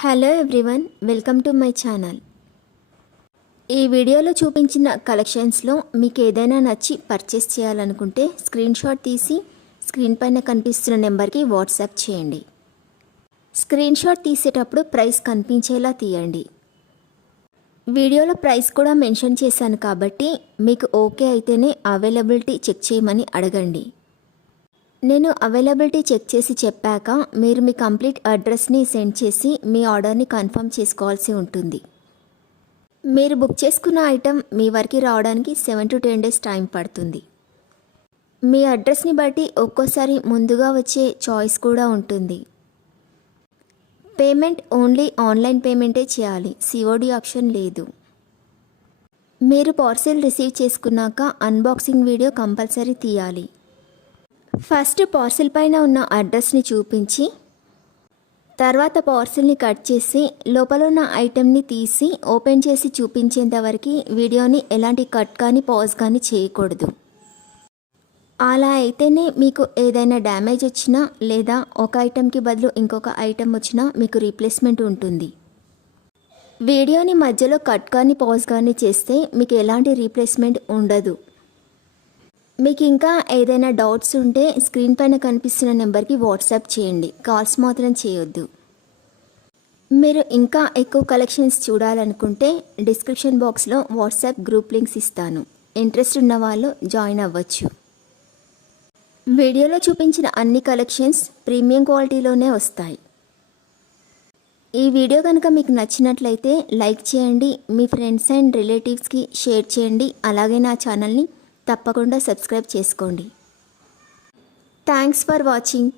Hello everyone, welcome to my channel. ఈ వీడియోలో చూపించిన కలెక్షన్స్లో మీకు ఏదైనా నచ్చి పర్చేస్ చేయాలనుకుంటే స్క్రీన్ షాట్ తీసి స్క్రీన్ పైన కనిపిస్తున్న నెంబర్కి వాట్సాప్ చేయండి. స్క్రీన్ షాట్ తీసేటప్పుడు ప్రైస్ కనిపించేలా తీయండి. వీడియోలో ప్రైస్ కూడా మెన్షన్ చేశాను కాబట్టి మీకు ఓకే అయితేనే అవైలబిలిటీ చెక్ చేయమని అడగండి. నేను అవైలబిలిటీ చెక్ చేసి చెప్పాక మీరు మీ కంప్లీట్ అడ్రస్ని సెండ్ చేసి మీ ఆర్డర్ని కన్ఫర్మ్ చేసుకోవాల్సి ఉంటుంది. మీరు బుక్ చేసుకున్న ఐటెం మీ వరకు రావడానికి 7 to 10 days టైం పడుతుంది. మీ అడ్రస్ని బట్టి ఒక్కోసారి ముందుగా వచ్చే చాయిస్ కూడా ఉంటుంది. పేమెంట్ ఓన్లీ ఆన్లైన్ పేమెంటే చేయాలి, సిఓడి ఆప్షన్ లేదు. మీరు పార్సిల్ రిసీవ్ చేసుకున్నాక అన్బాక్సింగ్ వీడియో కంపల్సరీ తీయాలి. ఫస్ట్ పార్సిల్ పైన ఉన్న అడ్రస్ని చూపించి తర్వాత పార్సిల్ని కట్ చేసి లోపల ఉన్న ఐటెంని తీసి ఓపెన్ చేసి చూపించేంత వరకు వీడియోని ఎలాంటి కట్ కానీ పాజ్ కానీ చేయకూడదు. అలా అయితేనే మీకు ఏదైనా డ్యామేజ్ వచ్చినా లేదా ఒక ఐటెంకి బదులు ఇంకొక ఐటెం వచ్చినా మీకు రీప్లేస్మెంట్ ఉంటుంది. వీడియోని మధ్యలో కట్ కానీ పాజ్ కానీ చేస్తే మీకు ఎలాంటి రీప్లేస్మెంట్ ఉండదు. మీకు ఇంకా ఏదైనా డౌట్స్ ఉంటే స్క్రీన్ పైన కనిపిస్తున్న నెంబర్కి వాట్సాప్ చేయండి, కాల్స్ మాత్రం చేయొద్దు. మీరు ఇంకా ఎక్కువ కలెక్షన్స్ చూడాలనుకుంటే డిస్క్రిప్షన్ బాక్స్లో వాట్సాప్ గ్రూప్ లింక్స్ ఇస్తాను, ఇంట్రెస్ట్ ఉన్న వాళ్ళు జాయిన్ అవ్వచ్చు. వీడియోలో చూపించిన అన్ని కలెక్షన్స్ ప్రీమియం క్వాలిటీలోనే వస్తాయి. ఈ వీడియో కనుక మీకు నచ్చినట్లయితే లైక్ చేయండి, మీ ఫ్రెండ్స్ అండ్ రిలేటివ్స్కి షేర్ చేయండి. అలాగే నా ఛానల్ని తప్పకుండా సబ్స్క్రైబ్ చేసుకోండి. Thanks for watching.